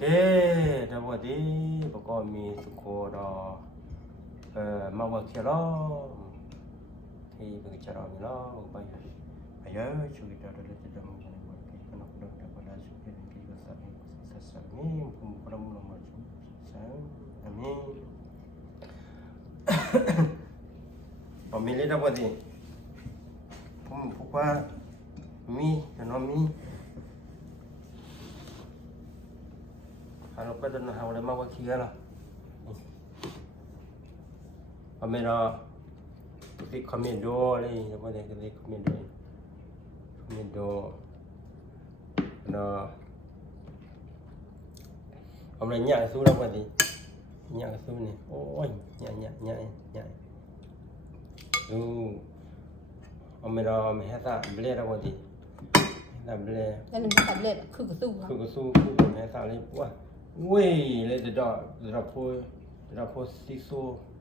เคเดี๋ยววันนี้ประกอบมีสุโขดอมาว่าเขียรอที่เป็นจรอมีล้อไปเยอะช่วยเราได้จะดำเนินวันที่ขนมดอกแต่ก็ได้ช่วยเป็นที่ก็สามารถสร้างมีผมพร้อมลงมาช่วยสร้างอันนี้ผมมีเรื่องวันนี้ผมพบว่ามีแต่น้องมีเราไปเดินหาอะไรมาว่าเขียร์อเมริกาที่คอมเมนโดอะไรอย่างเงี้ยก็ได้คอมเมนโดเนาะเอาอะไรเนี่ยสู้แล้ววันนี้เนี่ยสู้นี่โอ้ยเนี่ยดูอเมริกาไม่ให้ตาเบลล์แล้ววันนี้ตาเบลล์แล้วมันตัดเล็บคือกระสู้คือกระสู้คือไม่ให้ตาเลยว่าเว้ยเลยจะดอกพูซิโซ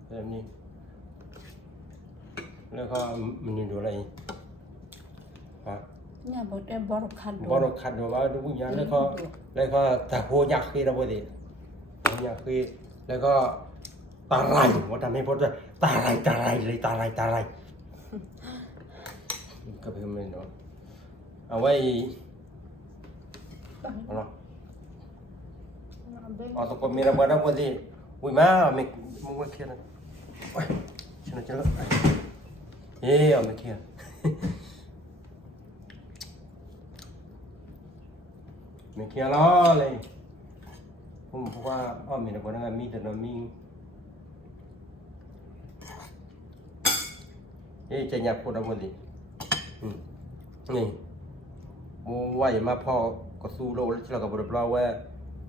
แบบนี้แล้วก็มันอยู่อะไรฮะเนี่ยบอร์คัดดูว่าดูอย่างแล้วก็ตาโหยักษ์ที่เราพูดดิยักษ์ที่แล้วก็ตาไหลว่าทำให้พูดว่าตาไหลก็เป็นไม่รู้เอาไว้เอาตะกอนมีระเบิดแล้วพูดดิอุ้ยมาไม่มึงว่าเขียนนะโอ้ยฉันจะเลิกเอาไม่เขียนไม่เขียนล้อเลยผมเพราะว่ามีระเบิดนั่นมีแต่เรามีจะอยากพูดอะไรดินี่ว่าอย่ามาพ่อก็สู้โลแล้วเราก็บอกเราว่า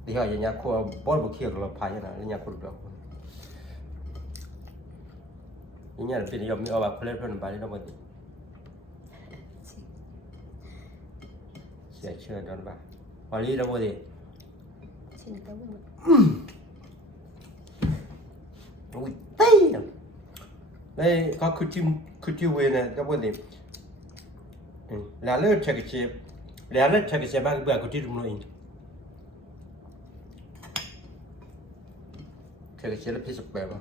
ที่เขาอย่างนี้เขาบอลบุกเขียวเราพายนะอย่างนี้คนเราอย่างนี้เป็นยอมมีเอาแบบเพลิดเพลินไปที่เราหมดเสียเชื่อโดนบ้าวันนี้เราหมดดิอุ้ยเต้นี่ก็คือที่เวนะเราหมดดิแล้วเลือดเช็คเช็คบ้างเบื่อกูที่รุ่มเลยเช็คแล้วพิสูจน์แบบว่า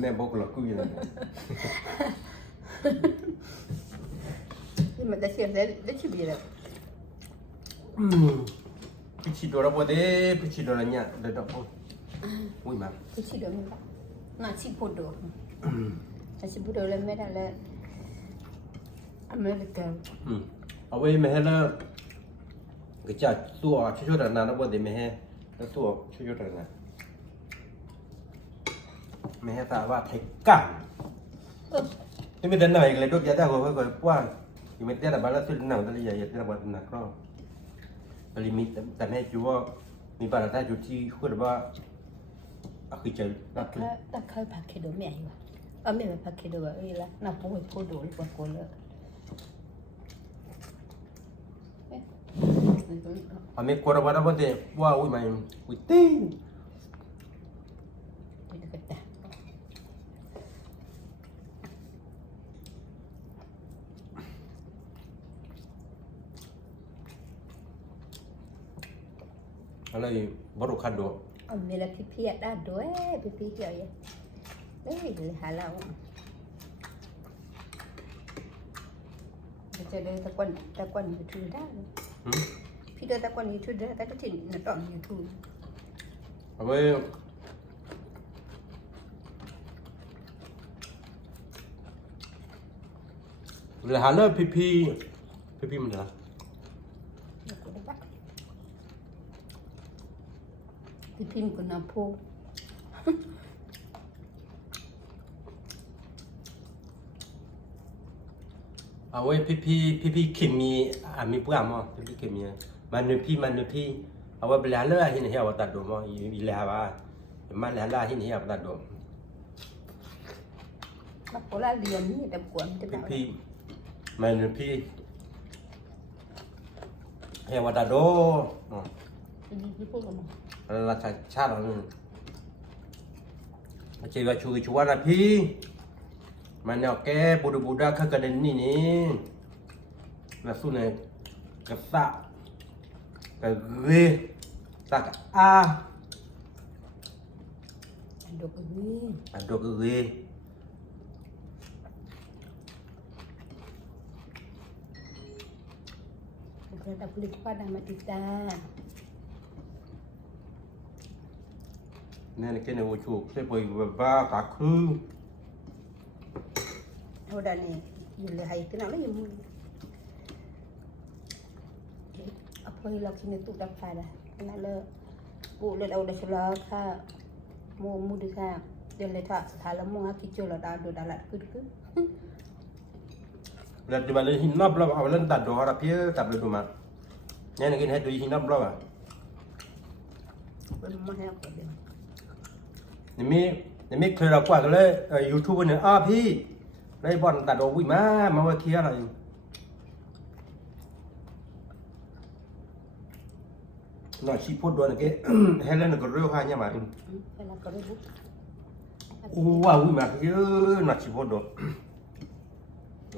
แม่บอกเราคุยอะไรมันจะเชื่อได้ชิบีแล้วพิชิตเราพอดีพิชิตเราเนี่ยเดี๋ยวเราอุ้ยมาพิชิตเราไม่ได้น่าชิบุโดชิบุโดเลยไม่ได้เลยอเมริกันเอาไว้ไม่ให้แล้วก็จะสู้ช่วยๆนะพอดีไม่ให้แล้วสู้ช่วยๆนะไม่ให้ตาว่าไทยกันนี่ไม่ได้หน่อยเลยทุกอย่างได้หัวก็กว้างอยู่ไม่ได้แต่บ้านเราสุดหนังตะลีใหญ่ที่เราบ้านนักก็ตะลีมีแต่ให้จูว่ามีบ้านเราได้จุดที่คุยว่าคือเจอแต่เคยพักเคโดแม่อยู่ไม่พักเคโดอะไรละน่าพูดดูดีกว่าคนเลยไม่ควรว่าเราไม่ได้ว่าอุ้ยไม่อุ้ยติ้งอะไรบรุขัดดูมีอะไรพี่ได้ด้วยพี่เยอะๆนี่เลยหาเราจะเดินตะกวนยูทูบได้พี่เดินตะกวนยูทูบได้แต่ก็ถึงนักต่อยูทูบเอาไว้เลยหาเลิกพี่มันเหรอพี่มันก็น่าพูดเอาไว้พี่ขิมมีเพื่อนมั้งพี่ขิมมีมันนึกพี่เอาไว้เวลาเลิกที่นี่เอาตัดดมมั้งอีแล้วว่ามันแล้วที่นี่เอาตัดดมบักโคลาเรียนนี่แต่กวนจะพี่มันนึกพี่เฮวตัดดม Di pun. là cha đó chỉ là chui chua là phi mà nhỏ cái bồ đa khắc cái đến nè là su này cái sạ cái ghê sạ a Ada ini. ada cái ghê Kita tak boleh pada mak kita. nên là cái này vô chuột sẽ bị ba cả khư Udah nih, boleh hai kenal lagi. Apa yang laki ni tu dah pada. Kenal le. Bu le dah selah ka. Mu di ka. Dia le tak salah mu aki jola dah do dalat ku. là đi vào lên hình nắp lo vào lênตัด đồ ra phía tập lên đồ mà nên là cái này đi hình nắp lo à Belum mah apa dia. นี่เคยเรากว่ากันเลยยูทูบเนี่ยพี่ได้บอลตัดโอวิมาว่าเคลียร์อะไรหน่อยชีพดด้วยนะเก้ ให้เล่นกับเรื่องข้าเนี่ยมา Kalau kau bu. ว้าววิมาเยอะหน่อยชีพดด้วย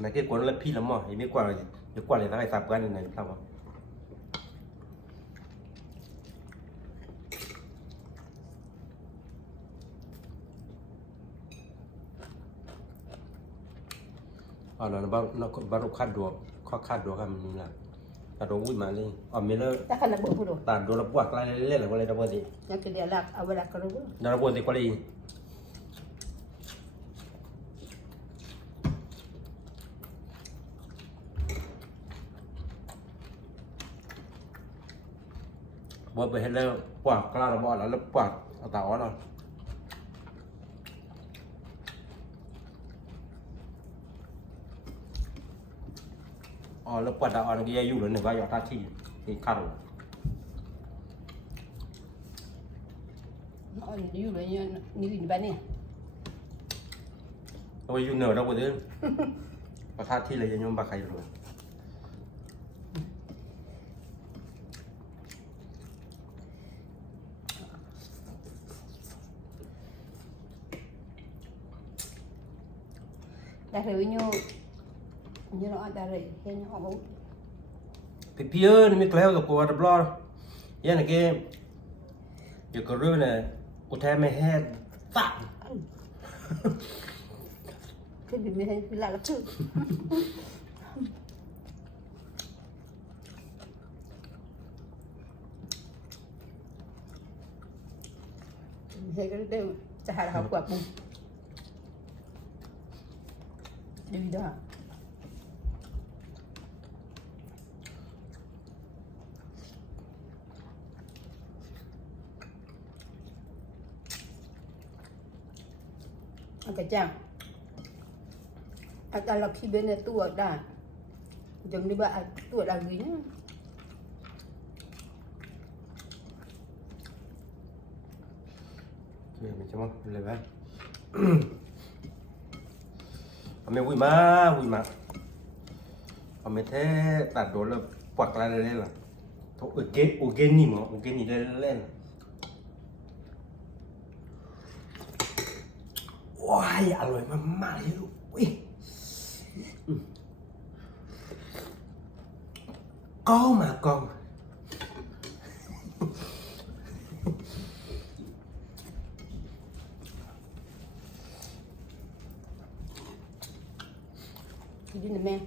นะเก้กวนแล้วพี่ละมั้งยังไม่กว่าเลยเดี๋ยวกว่าเลยถ้าไอ้สับกันยังไงครับ nó baru kado kan ni lah kado wui mali ambil Tak kena buat bodoh. tan do la buat la le la boleh dapat di Yang dia lak awal kau bu. dah buat di kali buat behel buat kalau buat la buat atau apaแล้วปวดอ่อนก็อยู่เลยหนึ่งก็ยอดท่าที่ข้าว Oh, ni you ni di mana? เอาไปอยู่เหนือเราไปเด้อประคาที่เลยยังยมปลาไข่เลย Dah review như nó ada rồi, cái nhỏ bố.พี่เอ้ยนี่มีแคล้วกับกูอัดบล็อกยันไงอยู่กับเรื่องเนี่ยกูแทบไม่แห้งตัด Cái gì này là chứ. Thế cái đều chả là học quả bùng. Đi đó. Kacang. Ada laki benda tua dah. Jangan dibuat tua lagi ni. Macam mana boleh kan? Ambil vui mà. Ambil thếตัด đồ là quạt lại lên là. Thôi again ni mà, again ni lên. Wah, ya aloi mama itu. Wih. Con mà con. Đi nè mẹ.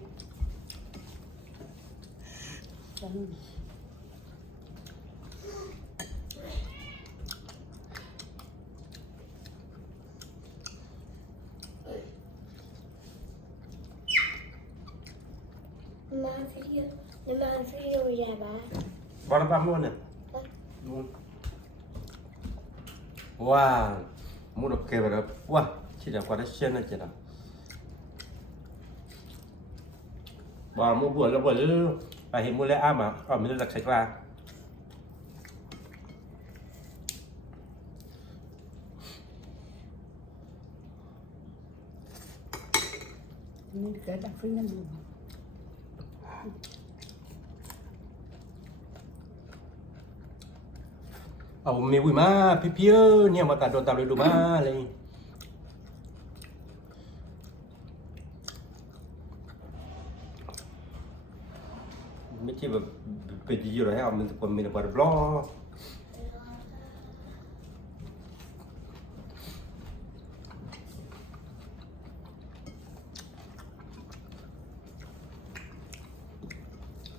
Nama video ya ba. Bora ba mua nè. Wow. Mua được kề vào đó. Wow, chỉ là qua đất sen này chỉ là. Bà mua bữa là bữa nữa. Bà hiện mua lẽ am mà, còn mình đặt sạch ra. Ini kita dah free nanti. เอาเมวุยมาพี่เพี้ยเนี่ยมาตัดโดนตัดเลยดูมาเลยไม่ใช่แบบเป็นยี่ห้ออะไรเอามันคนมีแต่บาร์บล็อก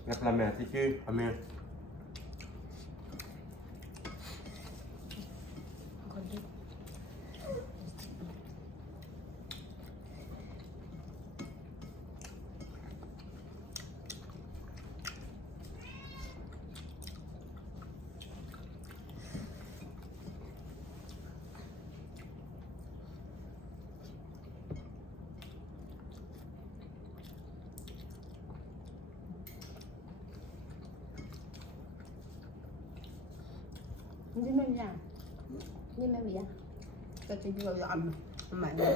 Ngắt là mẹ thì chứ, à mẹ. คนที่ นี่ไม่มีอ่ะนี่ไม่มีอ่ะก็จะอยู่กับอันใหม่เลย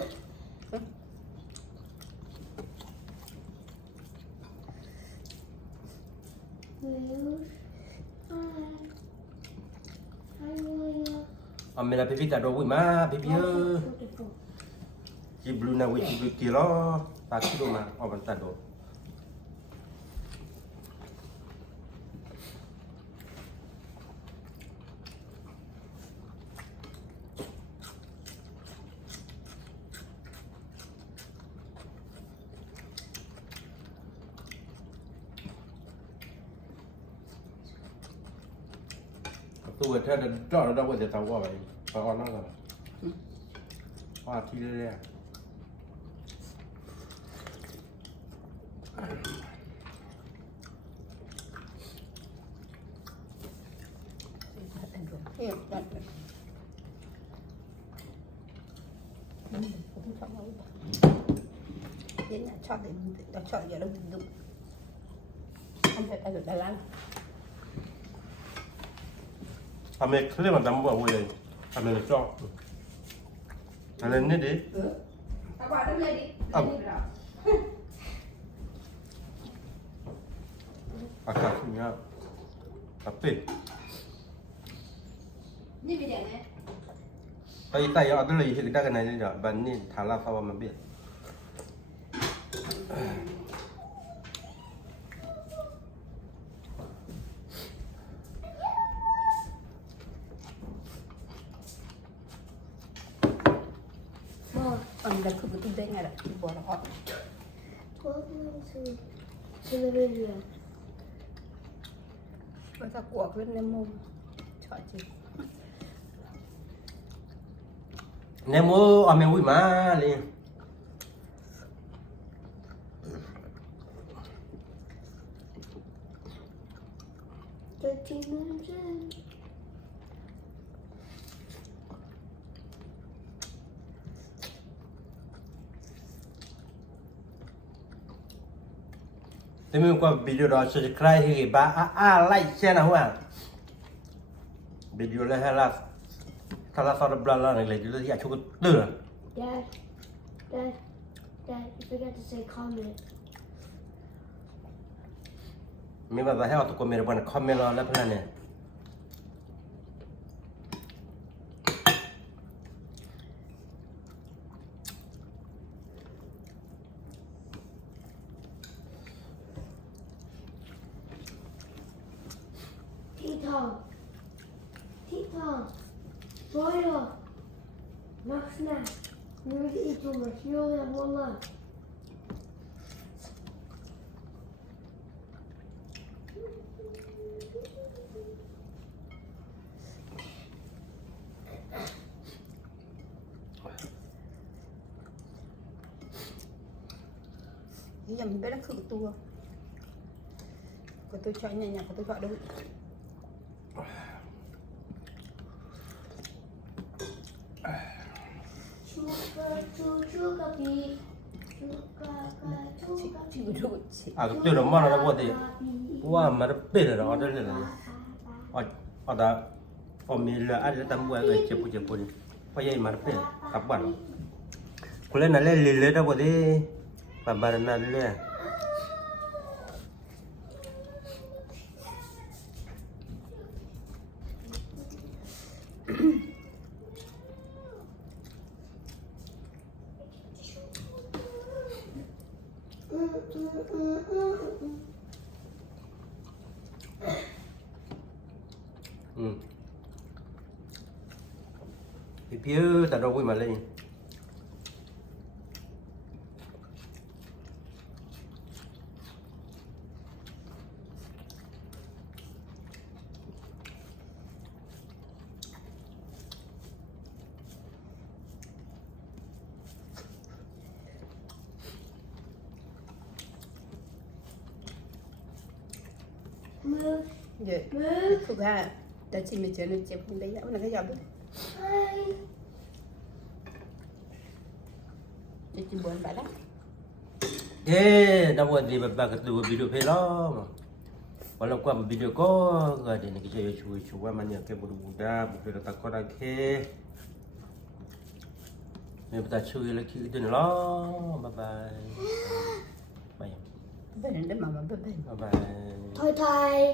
À mẹ là pipi taruh wui ma, pipi ơ. Ci blue na wui ci blue kilo, tak kilo ma, orang taruh. Tôi thấy là rõ đâu có thể tao qua vậy, tao con nó rồi, qua thi đây. Iya, dan cũng chọn đâu vậy là chọn để ta chọn giờ đâu dùng không phải ta được Đài Loan À mẹ cứ mà tao mua vậy, à mẹ cho, à lên đi đi. tao qua đứng lên đi À cả nhá, à pin. đi bây giờ này Tay ở đây là hiện cái này này rồi, bạn nên thả la sao mà biết. còn là cứ tôi đây ngày là bỏ nó ọt và ta cuộc lên lên mồm chọn gì Nemo à mẹ wui ma liền. Thế mình qua video đó subscribe thì ba like share nào hả? Video này hay là kalau saudara belala nih lagi dulu ya cukup dulu. Dad, Dad, you forgot to say comment. Mình bảo là tụi con mình muốn comment lo lắm này. Tito, Boyo, Maxna, Nuri Ituma, Yola Mola. giờ mình biết là khử tua của tôi chọn nhà của tôi gọi đâu À cái đó mà nó có gì? Wow mà nó bể rồi đó đây là. Ở đó có mình là ăn tầm bữa rồi chụp đi. Bây giờ mà nó bể các bạn. Cô lên là lên đó có gì? Bà nó lên. พี่พี่แต่เราวิ่งมาเลย Move. Dạ. Move. Phục ha. Ta chỉ mình chơi nên chụp mình đấy là cái giọt đấy. Hi. Chỉ buồn phải đó. Dah buat di babak kedua video film. Walau kuat video ko, ada ni kita cuci mana ke budak-budak, budak takut lagi. Ni kita cuci lagi itu ni lah. Bye bye. Bye. Bên đó mà bên. Bye bye. Bye bye.